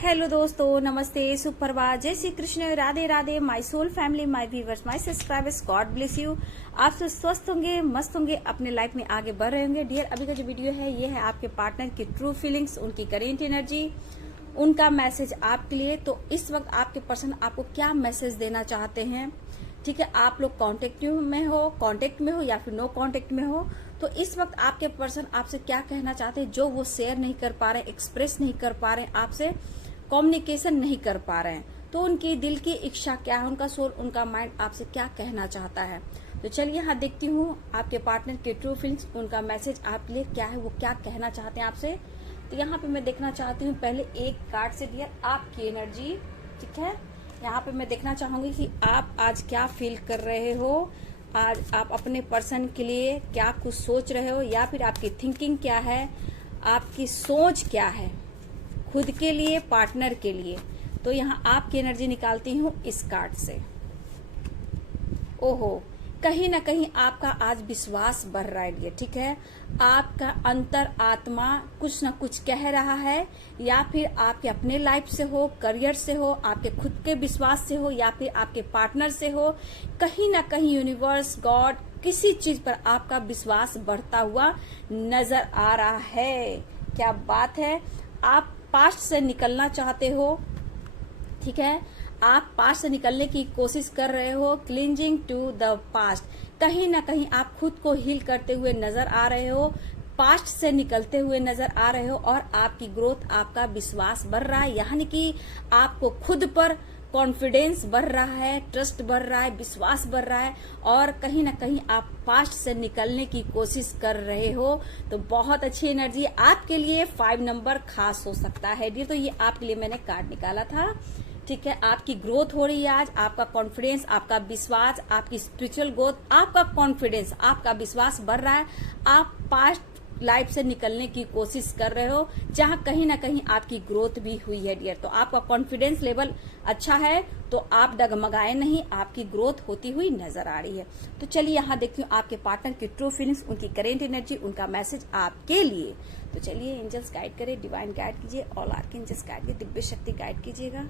Hello दोस्तों, नमस्ते, सुप्रभात, जय Shri Krishna, Radhe Radhe, my soul family, my viewers, my subscribers, God bless you. आप सब स्वस्थ होंगे, मस्त होंगे, अपने लाइफ में आगे बढ़ रहे होंगे। डियर, अभी का जो वीडियो है ये है आपके पार्टनर की ट्रू फीलिंग्स, उनकी करेंट एनर्जी, उनका मैसेज आपके लिए। तो इस वक्त आपके पर्सन आपको क्या मैसेज देना चाहते हैं, ठीक है। आप लोग कांटेक्ट में हो या फिर नो कांटेक्ट में हो, तो इस वक्त आपके पर्सन आपसे क्या कहना चाहते हैं जो वो शेयर नहीं कर पा रहे, एक्सप्रेस नहीं कर पा रहे, आपसे कम्युनिकेशन नहीं कर पा रहे हैं। तो उनकी दिल की इच्छा क्या है, उनका सोल, उनका माइंड आपसे क्या कहना चाहता है। तो चलिए यहाँ देखती हूँ आपके पार्टनर के ट्रू फीलिंग्स, उनका मैसेज आपके लिए क्या है, वो क्या कहना चाहते हैं आपसे। तो यहाँ पे मैं देखना चाहती हूँ पहले एक कार्ड से डियर आपकी एनर्जी, ठीक है। यहाँ पे मैं देखना चाहूंगी कि आप आज क्या फील कर रहे हो, आज आप अपने पर्सन के लिए क्या कुछ सोच रहे हो, या फिर आपकी थिंकिंग क्या है, आपकी सोच क्या है खुद के लिए, पार्टनर के लिए। तो यहाँ आपकी एनर्जी निकालती हूँ इस कार्ड से। ओहो, कहीं ना कहीं आपका आज विश्वास बढ़ रहा है डियर, ठीक है। आपका अंतर आत्मा कुछ ना कुछ कह रहा है, या फिर आपके अपने लाइफ से हो, करियर से हो, आपके खुद के विश्वास से हो, या फिर आपके पार्टनर से हो। कहीं ना कहीं यूनिवर्स, गॉड, किसी चीज पर आपका विश्वास बढ़ता हुआ नजर आ रहा है। क्या बात है। आप पास्ट से निकलना चाहते हो, ठीक है। आप पास्ट से निकलने की कोशिश कर रहे हो, क्लिंजिंग टू द पास्ट। कहीं ना कहीं आप खुद को हील करते हुए नजर आ रहे हो, पास्ट से निकलते हुए नजर आ रहे हो, और आपकी ग्रोथ, आपका विश्वास बढ़ रहा है। यानी कि आपको खुद पर कॉन्फिडेंस बढ़ रहा है, ट्रस्ट बढ़ रहा है, विश्वास बढ़ रहा है, और कहीं ना कहीं आप पास्ट से निकलने की कोशिश कर रहे हो। तो बहुत अच्छी एनर्जी आपके लिए। 5 नंबर खास हो सकता है डियर। तो ये आपके लिए मैंने कार्ड निकाला था, ठीक है। आपकी ग्रोथ हो रही है आज, आपका कॉन्फिडेंस, आपका विश्वास, आपकी स्पिरिचुअल ग्रोथ, आपका कॉन्फिडेंस, आपका विश्वास बढ़ रहा है। आप पास्ट लाइफ से निकलने की कोशिश कर रहे हो, जहां कहीं ना कहीं आपकी ग्रोथ भी हुई है डियर। तो आपका कॉन्फिडेंस लेवल अच्छा है, तो आप डगमगाए नहीं, आपकी ग्रोथ होती हुई नजर आ रही है। तो चलिए यहाँ देखती हूँ आपके पार्टनर की ट्रू फीलिंग्स, उनकी करेंट एनर्जी, उनका मैसेज आपके लिए। तो चलिए एंजल्स गाइड करे, डिवाइन गाइड कीजिए, ऑल आर्कएंजल्स गाइड कीजिए, दिव्य शक्ति गाइड कीजिएगा।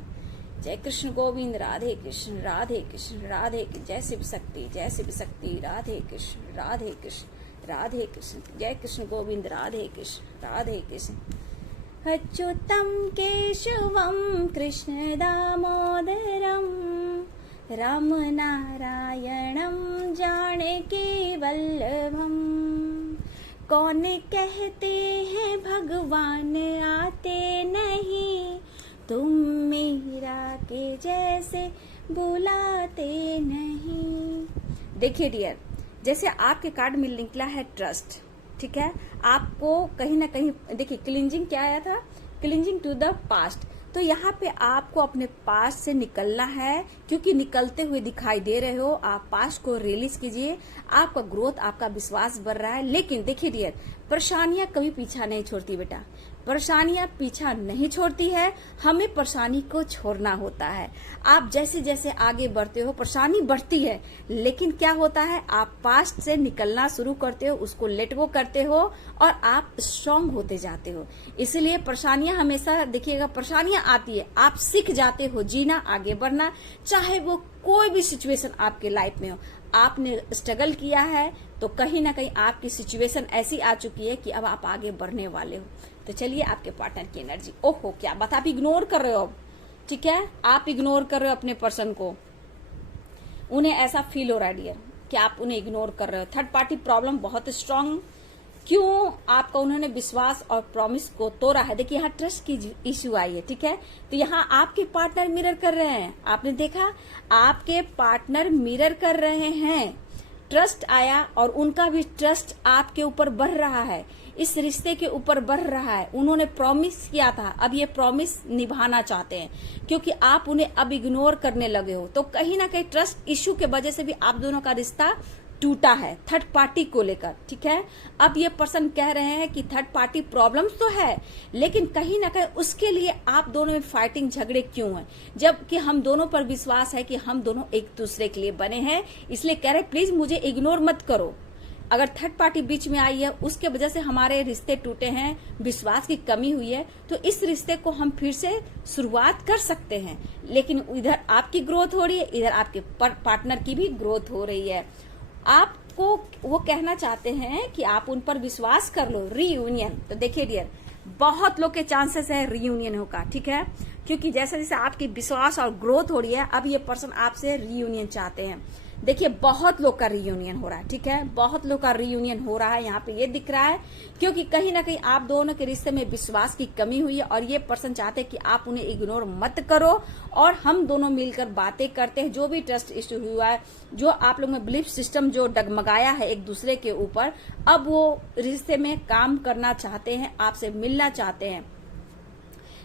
जय कृष्ण गोविंद, राधे कृष्ण, राधे कृष्ण, राधे कृष्ण, जय शिव शक्ति, जय शिव शक्ति, राधे कृष्ण, राधे कृष्ण, राधे कृष्ण, जय कृष्ण गोविंद, राधे कृष्ण, राधे कृष्ण। अच्युतम केशवम कृष्ण दामोदरम राम नारायणम जानकी वल्लभम। कौन कहते हैं भगवान आते नहीं, तुम मीरा के जैसे बुलाते नहीं। देखिए डियर, जैसे आपके कार्ड में निकला है ट्रस्ट, ठीक है। आपको कहीं ना कहीं देखिए क्लिंजिंग क्या आया था, क्लिंजिंग टू द पास्ट। तो यहाँ पे आपको अपने पास्ट से निकलना है, क्योंकि निकलते हुए दिखाई दे रहे हो। आप पास्ट को रिलीज कीजिए, आपका ग्रोथ, आपका विश्वास बढ़ रहा है। लेकिन देखिए डियर, परेशानियां कभी पीछा नहीं छोड़ती बेटा, परेशानियां पीछा नहीं छोड़ती है, हमें परेशानी को छोड़ना होता है। आप जैसे जैसे आगे बढ़ते हो परेशानी बढ़ती है, लेकिन क्या होता है, आप पास्ट से निकलना शुरू करते हो, उसको लेट गो करते हो, और आप स्ट्रांग होते जाते हो। इसलिए परेशानियां हमेशा देखिएगा, परेशानियां आती है, आप सीख जाते हो जीना, आगे बढ़ना, चाहे वो कोई भी सिचुएशन आपके लाइफ में हो। आपने स्ट्रगल किया है, तो कहीं ना कहीं आपकी सिचुएशन ऐसी आ चुकी है कि अब आप आगे बढ़ने वाले हो। तो चलिए आपके पार्टनर की एनर्जी। ओहो, क्या बात, आप इग्नोर कर रहे हो अब, ठीक है। आप इग्नोर कर रहे हो अपने पर्सन को, उन्हें ऐसा फील हो रहा है डियर कि आप उन्हें इग्नोर कर रहे हो। थर्ड पार्टी प्रॉब्लम बहुत स्ट्रांग, क्यों आपका उन्होंने विश्वास और प्रॉमिस को तोड़ा है। देखिए यहाँ ट्रस्ट की इश्यू आई है, ठीक है। तो यहाँ आपके पार्टनर मिरर कर रहे हैं, आपने देखा, आपके पार्टनर मिरर कर रहे हैं। ट्रस्ट आया और उनका भी ट्रस्ट आपके ऊपर बढ़ रहा है, इस रिश्ते के ऊपर बढ़ रहा है। उन्होंने प्रॉमिस किया था, अब ये प्रॉमिस निभाना चाहते हैं, क्योंकि आप उन्हें अब इग्नोर करने लगे हो। तो कहीं ना कहीं ट्रस्ट इश्यू के वजह से भी आप दोनों का रिश्ता टूटा है, थर्ड पार्टी को लेकर, ठीक है। अब ये पर्सन कह रहे हैं कि थर्ड पार्टी प्रॉब्लम्स तो है, लेकिन कहीं ना कहीं उसके लिए आप दोनों में फाइटिंग, झगड़े क्यों हैं, जबकि हम दोनों पर विश्वास है कि हम दोनों एक दूसरे के लिए बने हैं। इसलिए कह रहे प्लीज मुझे इग्नोर मत करो, अगर थर्ड पार्टी बीच में आई है, उसके वजह से हमारे रिश्ते टूटे हैं, विश्वास की कमी हुई है, तो इस रिश्ते को हम फिर से शुरुआत कर सकते हैं। लेकिन इधर आपकी ग्रोथ हो रही है, इधर आपके पार्टनर की भी ग्रोथ हो रही है। आपको वो कहना चाहते हैं कि आप उन पर विश्वास कर लो, रीयूनियन। तो देखिए डियर, बहुत लोग के चांसेस है रीयूनियन होगा, ठीक है, क्योंकि जैसे जैसे आपकी विश्वास और ग्रोथ हो रही है, अब ये पर्सन आपसे रीयूनियन चाहते हैं। देखिए बहुत लोग का रीयूनियन हो रहा है, ठीक है, बहुत लोग का रीयूनियन हो रहा है, यहाँ पे ये दिख रहा है, क्योंकि कहीं ना कहीं आप दोनों के रिश्ते में विश्वास की कमी हुई है और ये पर्सन चाहते हैं कि आप उन्हें इग्नोर मत करो और हम दोनों मिलकर बातें करते हैं। जो भी ट्रस्ट इश्यू हुआ है, जो आप लोग में बिलीफ सिस्टम जो डगमगाया है एक दूसरे के ऊपर, अब वो रिश्ते में काम करना चाहते हैं, आपसे मिलना चाहते हैं,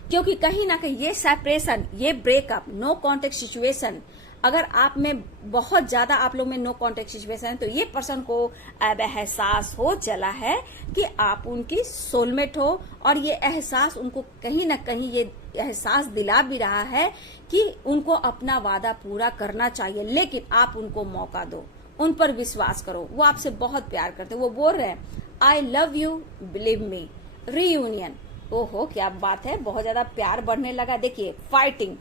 क्योंकि कहीं ना कहीं ये सेपरेशन, ये ब्रेकअप, नो कॉन्टेक्ट सिचुएशन, अगर आप में बहुत ज्यादा आप लोग में नो कॉन्टेक्ट सिचुएशन है, तो ये पर्सन को अब एहसास हो चला है कि आप उनकी सोलमेट हो, और ये एहसास उनको कहीं ना कहीं ये एहसास दिला भी रहा है कि उनको अपना वादा पूरा करना चाहिए। लेकिन आप उनको मौका दो, उन पर विश्वास करो, वो आपसे बहुत प्यार करते हैं। वो बोल रहे हैं I love you, believe me, reunion. ओहो क्या बात है, बहुत ज्यादा प्यार बढ़ने लगा। देखिए फाइटिंग,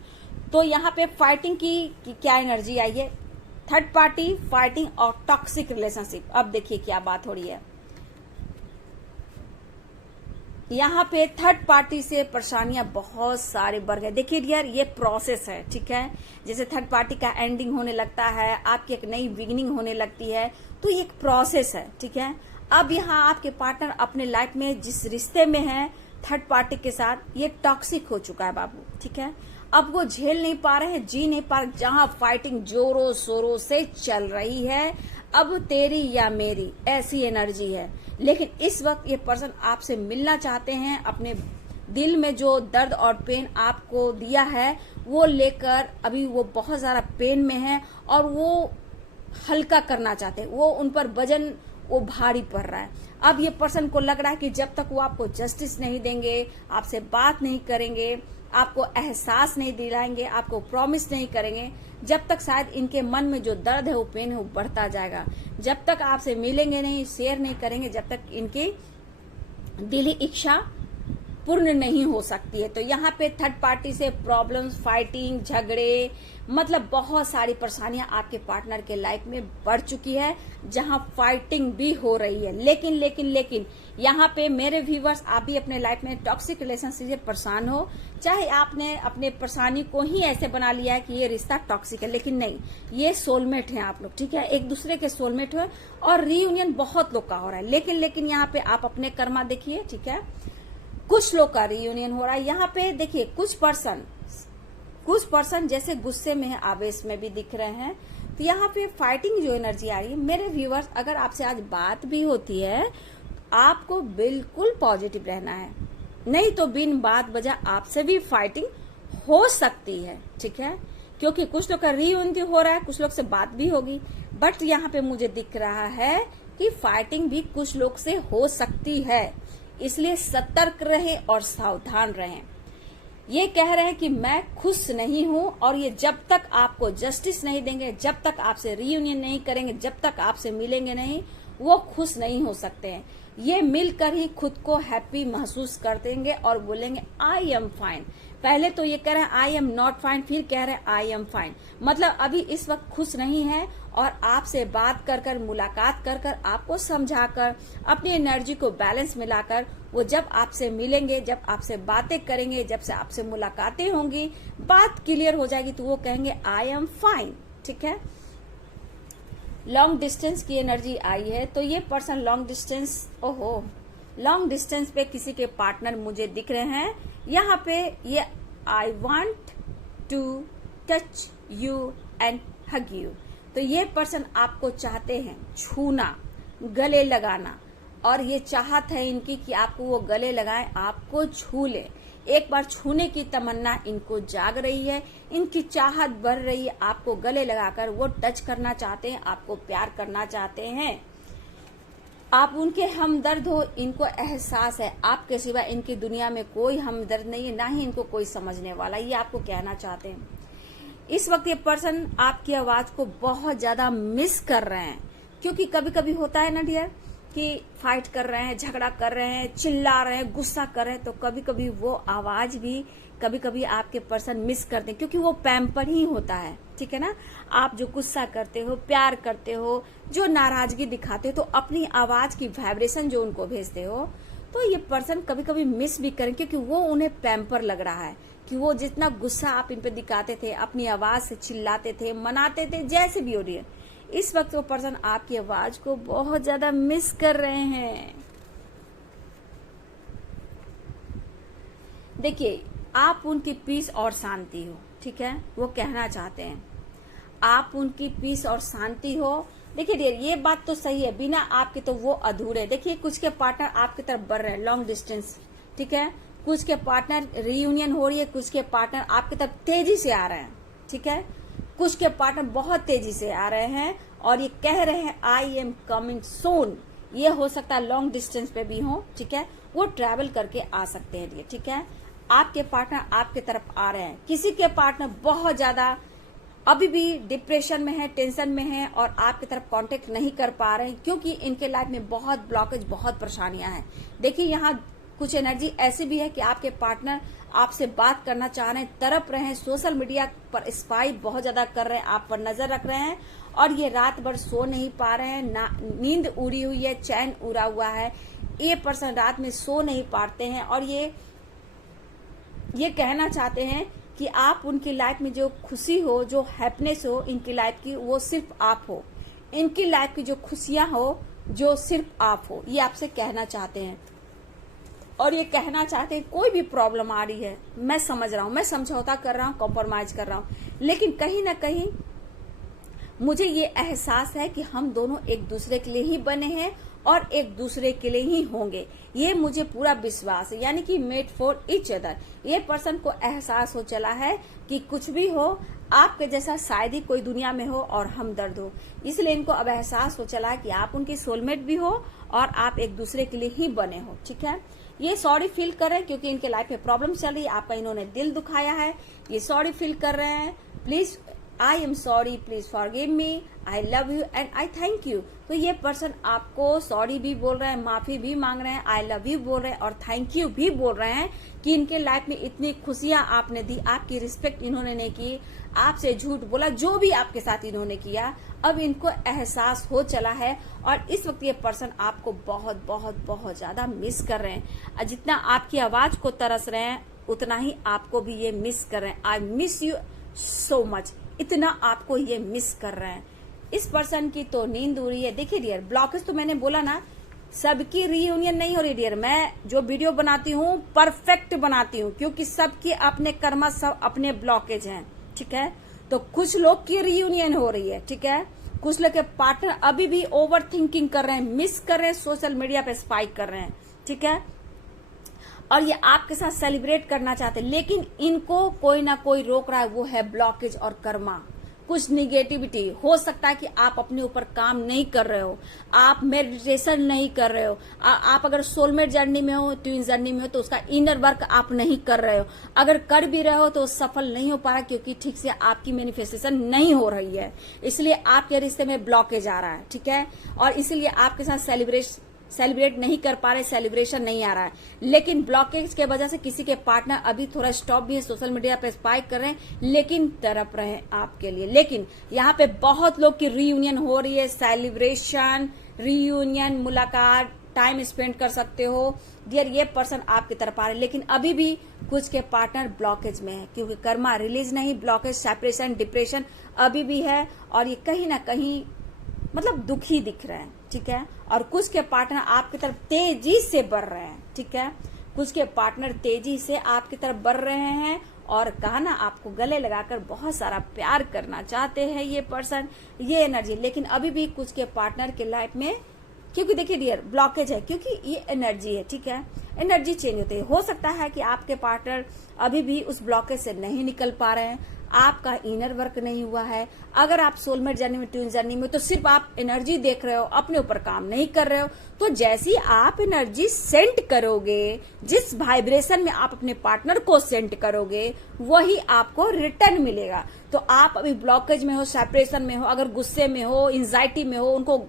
तो यहाँ पे फाइटिंग की क्या एनर्जी आई है, थर्ड पार्टी, फाइटिंग और टॉक्सिक रिलेशनशिप। अब देखिए क्या बात हो रही है, यहाँ पे थर्ड पार्टी से परेशानियां बहुत सारे बढ़ गए। देखिए डियर, ये प्रोसेस है, ठीक है, जैसे थर्ड पार्टी का एंडिंग होने लगता है, आपकी एक नई बिगिनिंग होने लगती है, तो ये एक प्रोसेस है, ठीक है। अब यहाँ आपके पार्टनर अपने लाइफ में जिस रिश्ते में है थर्ड पार्टी के साथ, ये टॉक्सिक हो चुका है बाबू, ठीक है। अब वो झेल नहीं पा रहे हैं, जी नहीं पा रहे, जहां फाइटिंग जोरों शोरों से चल रही है, अब तेरी या मेरी ऐसी एनर्जी है। लेकिन इस वक्त ये पर्सन आपसे मिलना चाहते हैं, अपने दिल में जो दर्द और पेन आपको दिया है वो लेकर अभी वो बहुत ज्यादा पेन में है और वो हल्का करना चाहते हैं, वो उन पर वजन वो भारी पड़ रहा है। अब ये पर्सन को लग रहा है कि जब तक वो आपको जस्टिस नहीं देंगे, आपसे बात नहीं करेंगे, आपको एहसास नहीं दिलाएंगे, आपको प्रॉमिस नहीं करेंगे, जब तक शायद इनके मन में जो दर्द है, वो पेन है, वो बढ़ता जाएगा। जब तक आपसे मिलेंगे नहीं, शेयर नहीं करेंगे, जब तक इनकी दिली इच्छा पूर्ण नहीं हो सकती है। तो यहाँ पे थर्ड पार्टी से प्रॉब्लम्स, फाइटिंग, झगड़े, मतलब बहुत सारी परेशानियां आपके पार्टनर के लाइफ में बढ़ चुकी है, जहां फाइटिंग भी हो रही है। लेकिन यहाँ पे मेरे व्यूवर्स, आप भी अपने लाइफ में टॉक्सिक रिलेशनशिप से परेशान हो, चाहे आपने अपने परेशानी को ही ऐसे बना लिया है कि ये रिश्ता टॉक्सिक है, लेकिन नहीं, ये सोलमेट है आप लोग, ठीक है, एक दूसरे के सोलमेट है और रीयूनियन बहुत लोग का हो रहा है। लेकिन यहाँ पे आप अपने कर्मा देखिए, ठीक है, कुछ लोग का रीयूनियन हो रहा है। यहाँ पे देखिए कुछ पर्सन जैसे गुस्से में है, आवेश में भी दिख रहे हैं। तो यहाँ पे फाइटिंग जो एनर्जी आ रही है, मेरे व्यूवर्स, अगर आपसे आज बात भी होती है, आपको बिल्कुल पॉजिटिव रहना है, नहीं तो बिन बात वजह आपसे भी फाइटिंग हो सकती है, ठीक है, क्योंकि कुछ लोग का रीयूनियन हो रहा है, कुछ लोग से बात भी होगी, बट यहाँ पे मुझे दिख रहा है कि फाइटिंग भी कुछ लोग से हो सकती है। इसलिए सतर्क रहें और सावधान रहें। ये कह रहे हैं कि मैं खुश नहीं हूं, और ये जब तक आपको जस्टिस नहीं देंगे, जब तक आपसे रीयूनियन नहीं करेंगे, जब तक आपसे मिलेंगे नहीं, वो खुश नहीं हो सकते हैं। ये मिलकर ही खुद को हैप्पी महसूस कर देंगे और बोलेंगे आई एम फाइन। पहले तो ये कह रहे हैं आई एम नॉट फाइन, फिर कह रहे हैं आई एम फाइन, मतलब अभी इस वक्त खुश नहीं है, और आपसे बात कर कर, मुलाकात कर कर, आपको समझाकर, अपनी एनर्जी को बैलेंस मिलाकर, वो जब आपसे मिलेंगे, जब आपसे बातें करेंगे, जब से आपसे मुलाकातें होंगी, बात क्लियर हो जाएगी, तो वो कहेंगे आई एम फाइन, ठीक है। लॉन्ग डिस्टेंस की एनर्जी आई है, तो ये पर्सन लॉन्ग डिस्टेंस, ओहो, लॉन्ग डिस्टेंस पे किसी के पार्टनर मुझे दिख रहे हैं। यहाँ पे ये I want to touch you and hug you, तो ये पर्सन आपको चाहते हैं छूना, गले लगाना, और ये चाहत है इनकी कि आपको वो गले लगाएं, आपको छू ले। एक बार छूने की तमन्ना इनको जाग रही है, इनकी चाहत बढ़ रही है, आपको गले लगाकर वो टच करना चाहते हैं, आपको प्यार करना चाहते हैं। आप उनके हमदर्द हो, इनको एहसास है आपके सिवा इनकी दुनिया में कोई हमदर्द नहीं है, ना ही इनको कोई समझने वाला, ये आपको कहना चाहते हैं। इस वक्त ये पर्सन आपकी आवाज को बहुत ज्यादा मिस कर रहे हैं, क्योंकि कभी कभी होता है ना डियर, कि फाइट कर रहे हैं, झगड़ा कर रहे हैं, चिल्ला रहे हैं, गुस्सा कर रहे हैं, तो कभी कभी वो आवाज भी कभी कभी आपके पर्सन मिस करते हैं, क्योंकि वो पैम्पर ही होता है, ठीक है ना। आप जो गुस्सा करते हो, प्यार करते हो, जो नाराजगी दिखाते हो, तो अपनी आवाज की वाइब्रेशन जो उनको भेजते हो, तो ये पर्सन कभी कभी मिस भी करें, क्योंकि वो उन्हें पैम्पर लग रहा है कि वो जितना गुस्सा आप इन पे दिखाते थे, अपनी आवाज से चिल्लाते थे, मनाते थे, जैसे भी हो रही है, इस वक्त वो पर्सन आपकी आवाज को बहुत ज्यादा मिस कर रहे हैं। देखिए, आप उनकी पीस और शांति हो, ठीक है, वो कहना चाहते हैं आप उनकी पीस और शांति हो। देखिए डियर, ये बात तो सही है, बिना आपके तो वो अधूरे। देखिए, कुछ के पार्टनर आपकी तरफ बढ़ रहे हैं लॉन्ग डिस्टेंस, ठीक है, कुछ के पार्टनर रीयूनियन हो रही है, कुछ के पार्टनर आपकी तरफ तेजी से आ रहे हैं, ठीक है, कुछ के पार्टनर बहुत तेजी से आ रहे हैं और ये कह रहे हैं आई एम कमिंग सून। ये हो सकता है लॉन्ग डिस्टेंस पे भी हो, ठीक है, वो ट्रैवल करके आ सकते हैं, ठीक है। आपके पार्टनर आपके तरफ आ रहे हैं। किसी के पार्टनर बहुत ज्यादा अभी भी डिप्रेशन में है, टेंशन में है और आपकी तरफ कांटेक्ट नहीं कर पा रहे हैं, क्योंकि इनके लाइफ में बहुत ब्लॉकेज, बहुत परेशानियां हैं। देखिए, यहाँ कुछ एनर्जी ऐसी भी है कि आपके पार्टनर आपसे बात करना चाह रहे हैं, तरफ रहे हैं, सोशल मीडिया पर स्पाई बहुत ज्यादा कर रहे हैं, आप पर नजर रख रहे हैं और ये रात भर सो नहीं पा रहे हैं, नींद उड़ी हुई है, चैन उड़ा हुआ है। ये पर्सन रात में सो नहीं पाते हैं और ये कहना चाहते हैं कि आप उनकी लाइफ में जो खुशी हो, जो हैप्पीनेस हो इनकी लाइफ की, वो सिर्फ आप हो। इनकी लाइफ की जो खुशियां हो, जो सिर्फ आप हो, ये आपसे कहना चाहते हैं। और ये कहना चाहते हैं कोई भी प्रॉब्लम आ रही है, मैं समझ रहा हूं, मैं समझौता कर रहा हूं, कॉम्प्रोमाइज कर रहा हूं, लेकिन कहीं ना कहीं मुझे ये एहसास है कि हम दोनों एक दूसरे के लिए ही बने हैं और एक दूसरे के लिए ही होंगे। ये मुझे पूरा विश्वास है, यानी कि मेड फॉर ईच अदर। ये पर्सन को एहसास हो चला है कि कुछ भी हो, आपके जैसा शायद ही कोई दुनिया में हो और हमदर्द हो। इसलिए इनको अब एहसास हो चला है कि आप उनकी सोलमेट भी हो और आप एक दूसरे के लिए ही बने हो, ठीक है। ये सॉरी फील कर रहे हैं क्योंकि इनके लाइफ में प्रॉब्लम चल रही है, आपका इन्होंने दिल दुखाया है, ये सॉरी फील कर रहे हैं। Please, I am sorry, please forgive me, I love you and I thank you. तो ये पर्सन आपको सॉरी भी बोल रहे हैं, माफी भी मांग रहे हैं, आई लव यू बोल रहे हैं और थैंक यू भी बोल रहे हैं कि इनके लाइफ में इतनी खुशियां आपने दी, आपकी रिस्पेक्ट इन्होंने नहीं की, आपसे झूठ बोला, जो भी आपके साथ इन्होंने किया, अब इनको एहसास हो चला है और इस वक्त ये पर्सन आपको बहुत बहुत बहुत ज्यादा मिस कर रहे हैं। जितना आपकी आवाज को तरस रहे हैं, उतना ही आपको भी ये मिस कर रहे हैं। I miss you so much, इतना आपको ये मिस कर रहे हैं। इस पर्सन की तो नींद उड़ी है। देखिए डियर, ब्लॉकेज तो मैंने बोला ना, सबकी रीयूनियन नहीं हो रही डियर। मैं जो वीडियो बनाती हूँ परफेक्ट बनाती हूँ, क्योंकि सबके अपने कर्म, सब अपने ब्लॉकेज हैं, ठीक है। तो कुछ लोग की रीयूनियन हो रही है, ठीक है, कुछ लोग के पार्टनर अभी भी ओवर थिंकिंग कर रहे हैं, मिस कर रहे हैं, सोशल मीडिया पे स्पाइक कर रहे हैं, ठीक है, और ये आपके साथ सेलिब्रेट करना चाहते हैं, लेकिन इनको कोई ना कोई रोक रहा है, वो है ब्लॉकेज और कर्मा। कुछ निगेटिविटी हो सकता है कि आप अपने ऊपर काम नहीं कर रहे हो, आप मेडिटेशन नहीं कर रहे हो, आप अगर सोलमेट जर्नी में हो, ट्विन जर्नी में हो, तो उसका इनर वर्क आप नहीं कर रहे हो। अगर कर भी रहे हो तो सफल नहीं हो पा रहा, क्योंकि ठीक से आपकी मैनिफेस्टेशन नहीं हो रही है, इसलिए आपके रिश्ते में ब्लॉकेज आ रहा है, ठीक है, और इसीलिए आपके साथ सेलिब्रेट नहीं कर पा रहे, सेलिब्रेशन नहीं आ रहा है। लेकिन ब्लॉकेज के वजह से किसी के पार्टनर अभी थोड़ा स्टॉप भी है, सोशल मीडिया पे स्पाइक कर रहे हैं, लेकिन तरफ रहे आपके लिए। लेकिन यहाँ पे बहुत लोग की रीयूनियन हो रही है, सेलिब्रेशन, रीयूनियन, मुलाकात, टाइम स्पेंड कर सकते हो डियर। ये पर्सन आपकी तरफ आ रहे हैं, लेकिन अभी भी कुछ के पार्टनर ब्लॉकेज में है, क्योंकि कर्मा रिलीज नहीं, ब्लॉकेज, सेपरेशन, डिप्रेशन अभी भी है और ये कहीं ना कहीं मतलब दुखी दिख रहे हैं, ठीक है। और कुछ के पार्टनर आपकी तरफ तेजी से बढ़ रहे हैं, ठीक है, कुछ के पार्टनर तेजी से आपकी तरफ बढ़ रहे हैं और कहा ना, आपको गले लगाकर बहुत सारा प्यार करना चाहते हैं ये पर्सन, ये एनर्जी। लेकिन अभी भी कुछ के पार्टनर के लाइफ में, क्योंकि देखिए डियर, ब्लॉकेज है, क्योंकि ये एनर्जी है, ठीक है, एनर्जी चेंज होती है। हो सकता है कि आपके पार्टनर अभी भी उस ब्लॉकेज से नहीं निकल पा रहे हैं, आपका इनर वर्क नहीं हुआ है। अगर आप सोलमेट जर्नी में, ट्विन जर्नी में, तो सिर्फ आप एनर्जी देख रहे हो, अपने ऊपर काम नहीं कर रहे हो। तो जैसी आप एनर्जी सेंड करोगे, जिस वाइब्रेशन में आप अपने पार्टनर को सेंड करोगे, वही आपको रिटर्न मिलेगा। तो आप अभी ब्लॉकेज में हो, सेपरेशन में हो, अगर गुस्से में हो, एंजाइटी में हो, उनको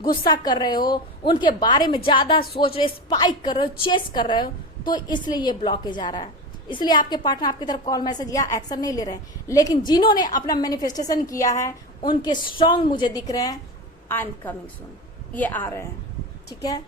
गुस्सा कर रहे हो, उनके बारे में ज्यादा सोच रहे, स्पाइक कर रहे हो, चेस कर रहे हो, तो इसलिए ये ब्लॉकेज आ रहा है। इसलिए आपके पार्टनर आपकी तरफ कॉल मैसेज या एक्शन नहीं ले रहे हैं। लेकिन जिन्होंने अपना मैनिफेस्टेशन किया है उनके स्ट्रांग मुझे दिख रहे हैं, आई एम कमिंग सून, ये आ रहे हैं, ठीक है।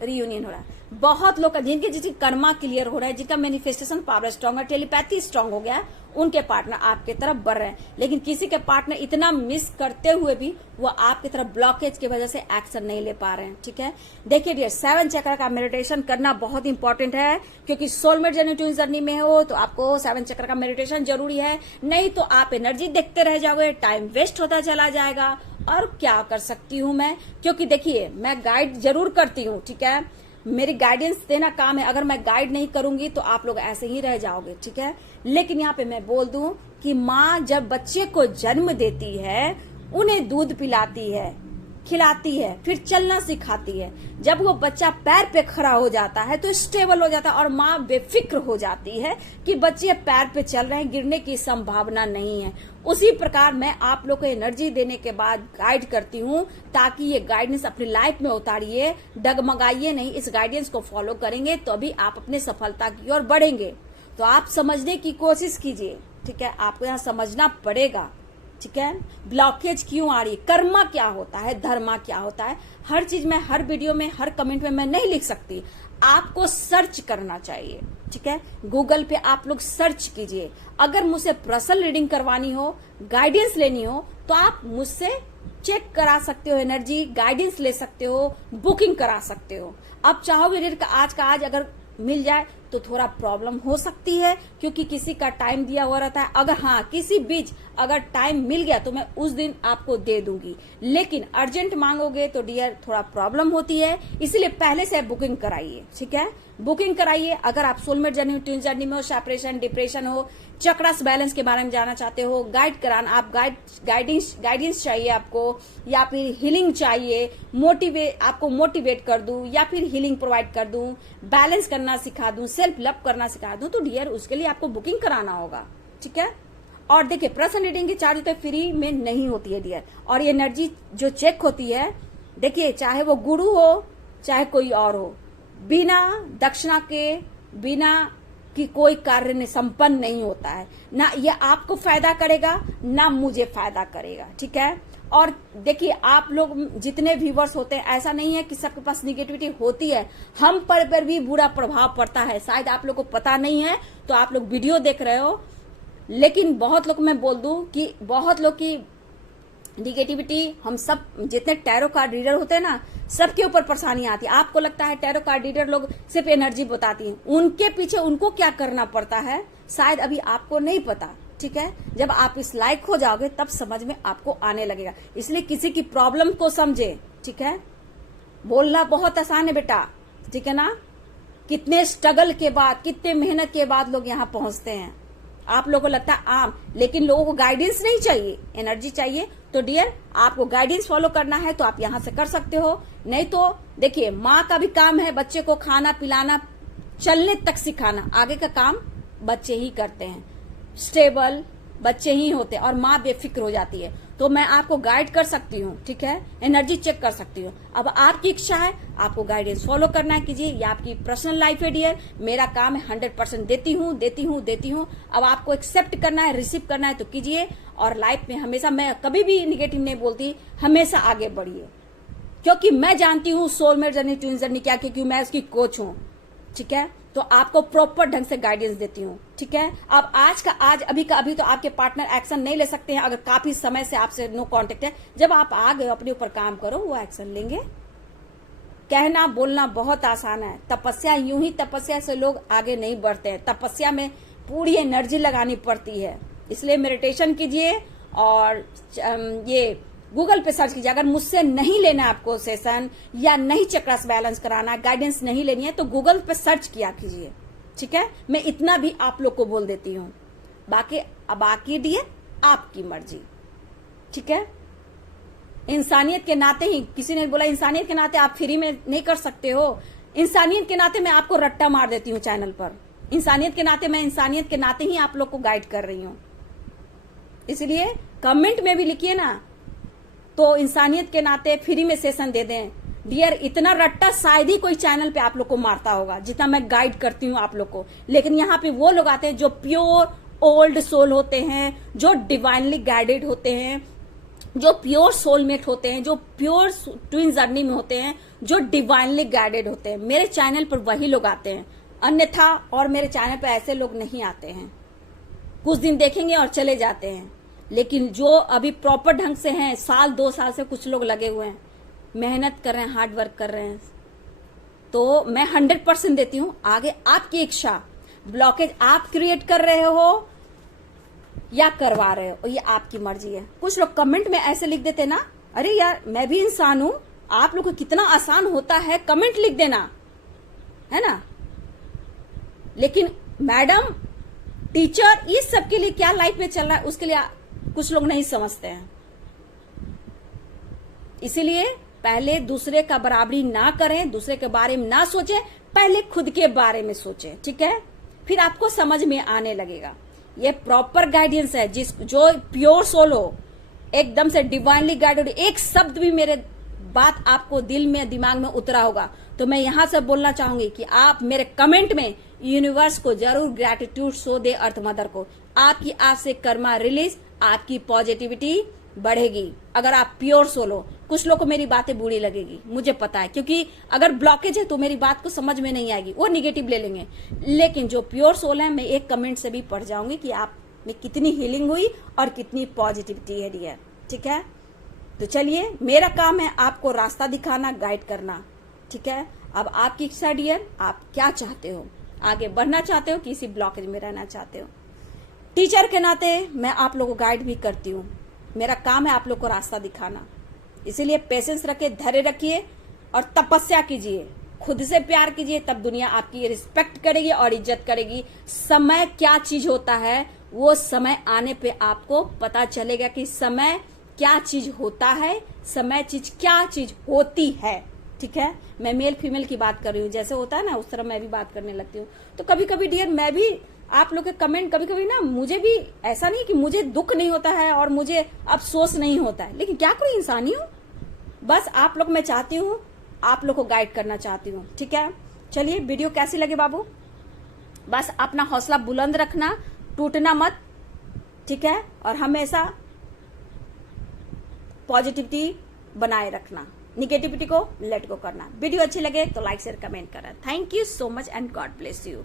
रियूनियन हो रहा है। बहुत लोग जिनकी कर्मा क्लियर हो रहा है, जिनका मैनिफेस्टेशन पावर स्ट्रांग है, टेलीपैथी स्ट्रांग हो गया, उनके पार्टनर आपके तरफ बढ़ रहे हैं। लेकिन किसी के पार्टनर इतना मिस करते हुए भी वो आपकी तरफ ब्लॉकेज की वजह से एक्शन नहीं ले पा रहे हैं, ठीक है। देखिए डियर, 7 चक्र का मेडिटेशन करना बहुत इंपॉर्टेंट है, क्योंकि सोलमेट जर्नी ट्विन जर्नी में हो तो आपको 7 चक्र का मेडिटेशन जरूरी है। नहीं तो आप एनर्जी देखते रह जाओगे, टाइम वेस्ट होता चला जाएगा। और क्या कर सकती हूँ मैं, क्योंकि देखिए मैं गाइड जरूर करती हूँ, ठीक है, मेरी गाइडेंस देना काम है। अगर मैं गाइड नहीं करूंगी तो आप लोग ऐसे ही रह जाओगे, ठीक है। लेकिन यहाँ पे मैं बोल दूं कि माँ जब बच्चे को जन्म देती है, उन्हें दूध पिलाती है, खिलाती है, फिर चलना सिखाती है। जब वो बच्चा पैर पे खड़ा हो जाता है तो स्टेबल हो जाता है और माँ बेफिक्र हो जाती है कि बच्चे पैर पे चल रहे हैं, गिरने की संभावना नहीं है। उसी प्रकार मैं आप लोग को एनर्जी देने के बाद गाइड करती हूँ, ताकि ये गाइडेंस अपनी लाइफ में उतारिए, डगमगाइए नहीं। इस गाइडेंस को फॉलो करेंगे तो अभी आप अपने सफलता की ओर बढ़ेंगे। तो आप समझने की कोशिश कीजिए, ठीक है, आपको यहाँ समझना पड़ेगा, ठीक है। ब्लॉकेज क्यों आ रही है, कर्मा क्या होता है, धर्मा क्या होता है, हर चीज में, हर वीडियो में, हर कमेंट में मैं नहीं लिख सकती। आपको सर्च करना चाहिए, ठीक है। गूगल पे आप लोग सर्च कीजिए। अगर मुझसे पर्सनल रीडिंग करवानी हो, गाइडेंस लेनी हो, तो आप मुझसे चेक करा सकते हो, एनर्जी गाइडेंस ले सकते हो, बुकिंग करा सकते हो। अब चाहोगे आज का आज अगर मिल जाए तो थोड़ा प्रॉब्लम हो सकती है, क्योंकि किसी का टाइम दिया हुआ रहता है। अगर हाँ किसी बीच अगर टाइम मिल गया तो मैं उस दिन आपको दे दूंगी, लेकिन अर्जेंट मांगोगे तो डियर थोड़ा प्रॉब्लम होती है। इसलिए पहले से बुकिंग कराइए, ठीक है, बुकिंग कराइए। अगर आप सोलमेट जर्नी, ट्विन जर्नी में हो, सेपरेशन, डिप्रेशन हो, चक्रस बैलेंस के बारे में जानना चाहते हो, गाइड कराना, आप गाइडेंस चाहिए आपको, या फिर हीलिंग चाहिए, आपको मोटिवेट कर दूं, या फिर हीलिंग प्रोवाइड कर दूं, बैलेंस करना सिखा दूं, सेल्फ लव करना सिखा दूं, तो डियर उसके लिए आपको बुकिंग कराना होगा, ठीक है। और देखिए पर्सनल रीडिंग की चार्ज होते फ्री में नहीं होती है डियर। और ये एनर्जी जो चेक होती है, देखिए चाहे वो गुरु हो चाहे कोई और हो, बिना दक्षिणा के, बिना कि कोई कार्य संपन्न नहीं होता है। ना ये आपको फायदा करेगा ना मुझे फायदा करेगा, ठीक है। और देखिए आप लोग जितने व्यूवर्स होते हैं, ऐसा नहीं है कि सबके पास निगेटिविटी होती है, हम पर भी बुरा प्रभाव पड़ता है। शायद आप लोग को पता नहीं है तो आप लोग वीडियो देख रहे हो, लेकिन बहुत लोग, मैं बोल दूं कि बहुत लोग की निगेटिविटी, हम सब जितने टैरो कार्ड रीडर होते हैं ना, सबके ऊपर परेशानी आती है। आपको लगता है टैरो कार्ड रीडर लोग सिर्फ एनर्जी बताती हैं, उनके पीछे उनको क्या करना पड़ता है शायद अभी आपको नहीं पता, ठीक है। जब आप इस लायक हो जाओगे तब समझ में आपको आने लगेगा। इसलिए किसी की प्रॉब्लम को समझे, ठीक है। बोलना बहुत आसान है बेटा, ठीक है ना। कितने स्ट्रगल के बाद, कितने मेहनत के बाद लोग यहाँ पहुंचते हैं। आप लोगों को लगता है आम, लेकिन लोगों को गाइडेंस नहीं चाहिए, एनर्जी चाहिए। तो डियर आपको गाइडेंस फॉलो करना है तो आप यहाँ से कर सकते हो। नहीं तो देखिए माँ का भी काम है बच्चे को खाना पिलाना, चलने तक सिखाना, आगे का काम बच्चे ही करते हैं। स्टेबल बच्चे ही होते हैं और माँ बेफिक्र हो जाती है। तो मैं आपको गाइड कर सकती हूँ, ठीक है, एनर्जी चेक कर सकती हूँ। अब आपकी इच्छा है, आपको गाइडेंस फॉलो करना है, कीजिए। ये आपकी पर्सनल लाइफ है डियर, मेरा काम है 100% देती हूँ। अब आपको एक्सेप्ट करना है, रिसीव करना है तो कीजिए। और लाइफ में हमेशा, मैं कभी भी निगेटिव नहीं बोलती, हमेशा आगे बढ़िए, क्योंकि मैं जानती हूँ सोलमेट जर्नी, ट्विन जर्नी क्या, क्योंकि मैं उसकी कोच हूँ, ठीक है। तो आपको प्रॉपर ढंग से गाइडेंस देती हूँ, ठीक है। अब आज का आज, अभी का अभी तो आपके पार्टनर एक्शन नहीं ले सकते हैं, अगर काफी समय से आपसे नो कांटेक्ट है। जब आप आ गए अपने ऊपर काम करो, वो एक्शन लेंगे। कहना बोलना बहुत आसान है, तपस्या, यूं ही तपस्या से लोग आगे नहीं बढ़ते हैं। तपस्या में पूरी एनर्जी लगानी पड़ती है। इसलिए मेडिटेशन कीजिए और ये गूगल पे सर्च कीजिए। अगर मुझसे नहीं लेना है आपको सेशन, या नहीं चक्रस बैलेंस कराना, गाइडेंस नहीं लेनी है, तो गूगल पे सर्च किया कीजिए, ठीक है। मैं इतना भी आप लोग को बोल देती हूँ। बाकी डियर आपकी मर्जी, ठीक है। इंसानियत के नाते ही, किसी ने बोला इंसानियत के नाते आप फ्री में नहीं कर सकते हो। इंसानियत के नाते मैं आपको रट्टा मार देती हूँ चैनल पर। इंसानियत के नाते, मैं इंसानियत के नाते ही आप लोग को गाइड कर रही हूँ। इसलिए कमेंट में भी लिखिए ना तो इंसानियत के नाते फ्री में सेशन दे दें। डियर, इतना रट्टा शायद ही कोई चैनल पे आप लोग को मारता होगा जितना मैं गाइड करती हूँ आप लोग को। लेकिन यहाँ पे वो लोग आते हैं जो प्योर ओल्ड सोल होते हैं, जो डिवाइनली गाइडेड होते हैं, जो प्योर सोलमेट होते हैं, जो प्योर ट्विन जर्नी में होते हैं, जो डिवाइनली गाइडेड होते हैं। मेरे चैनल पर वही लोग आते हैं, अन्यथा और मेरे चैनल पर ऐसे लोग नहीं आते हैं। कुछ दिन देखेंगे और चले जाते हैं। लेकिन जो अभी प्रॉपर ढंग से हैं, साल 2 साल से कुछ लोग लगे हुए हैं, मेहनत कर रहे हैं, हार्ड वर्क कर रहे हैं, तो मैं 100% देती हूँ। आगे आपकी इच्छा, ब्लॉकेज आप क्रिएट कर रहे हो या करवा रहे हो, ये आपकी मर्जी है। कुछ लोग कमेंट में ऐसे लिख देते ना, अरे यार मैं भी इंसान हूं, आप लोग को कितना आसान होता है कमेंट लिख देना, है ना। लेकिन मैडम, टीचर, इस सब के लिए क्या लाइफ में चल रहा है उसके लिए कुछ लोग नहीं समझते हैं। इसीलिए पहले दूसरे का बराबरी ना करें, दूसरे के बारे में ना सोचें, पहले खुद के बारे में सोचें, ठीक है। फिर आपको समझ में आने लगेगा। ये प्रॉपर गाइडेंस है। जो प्योर सोल हो, एकदम से डिवाइनली गाइडेड, एक शब्द भी मेरे बात आपको दिल में दिमाग में उतरा होगा तो मैं यहां से बोलना चाहूंगी कि आप मेरे कमेंट में यूनिवर्स को जरूर ग्रेटिट्यूड शो दे, अर्थ मदर को। आपकी आज से कर्मा रिलीज, आपकी पॉजिटिविटी बढ़ेगी अगर आप प्योर सोल हो। कुछ लोग को मेरी बातें बुरी लगेगी, मुझे पता है, क्योंकि अगर ब्लॉकेज है तो मेरी बात को समझ में नहीं आएगी, वो निगेटिव ले लेंगे। लेकिन जो प्योर सोल है, मैं एक कमेंट से भी पढ़ जाऊंगी कि आप में कितनी हीलिंग हुई और कितनी पॉजिटिविटी है डियर, ठीक है। तो चलिए, मेरा काम है आपको रास्ता दिखाना, गाइड करना, ठीक है। अब आपकी इच्छा डियर, आप क्या चाहते हो, आगे बढ़ना चाहते हो, किसी ब्लॉकेज में रहना चाहते हो। टीचर के नाते मैं आप लोगों को गाइड भी करती हूँ, मेरा काम है आप लोग को रास्ता दिखाना। इसीलिए पेशेंस रखिए, धैर्य रखिए और तपस्या कीजिए, खुद से प्यार कीजिए, तब दुनिया आपकी रिस्पेक्ट करेगी और इज्जत करेगी। समय क्या चीज होता है, वो समय आने पे आपको पता चलेगा कि समय क्या चीज होता है, समय चीज क्या चीज होती है, ठीक है। मैं मेल फीमेल की बात कर रही हूँ, जैसे होता है ना उस तरह मैं भी बात करने लगती हूँ। तो कभी कभी डियर, मैं भी आप लोग के कमेंट कभी कभी ना, मुझे भी ऐसा नहीं कि मुझे दुख नहीं होता है और मुझे अफसोस नहीं होता है, लेकिन क्या कोई इंसानी हूँ। बस आप लोग, मैं चाहती हूँ आप लोग को गाइड करना चाहती हूँ, ठीक है। चलिए, वीडियो कैसी लगे बाबू, बस अपना हौसला बुलंद रखना, टूटना मत, ठीक है। और हमेशा पॉजिटिविटी बनाए रखना, निगेटिविटी को लेट गो करना। वीडियो अच्छी लगे तो लाइक शेयर कमेंट करना। Thank you so much and God bless you.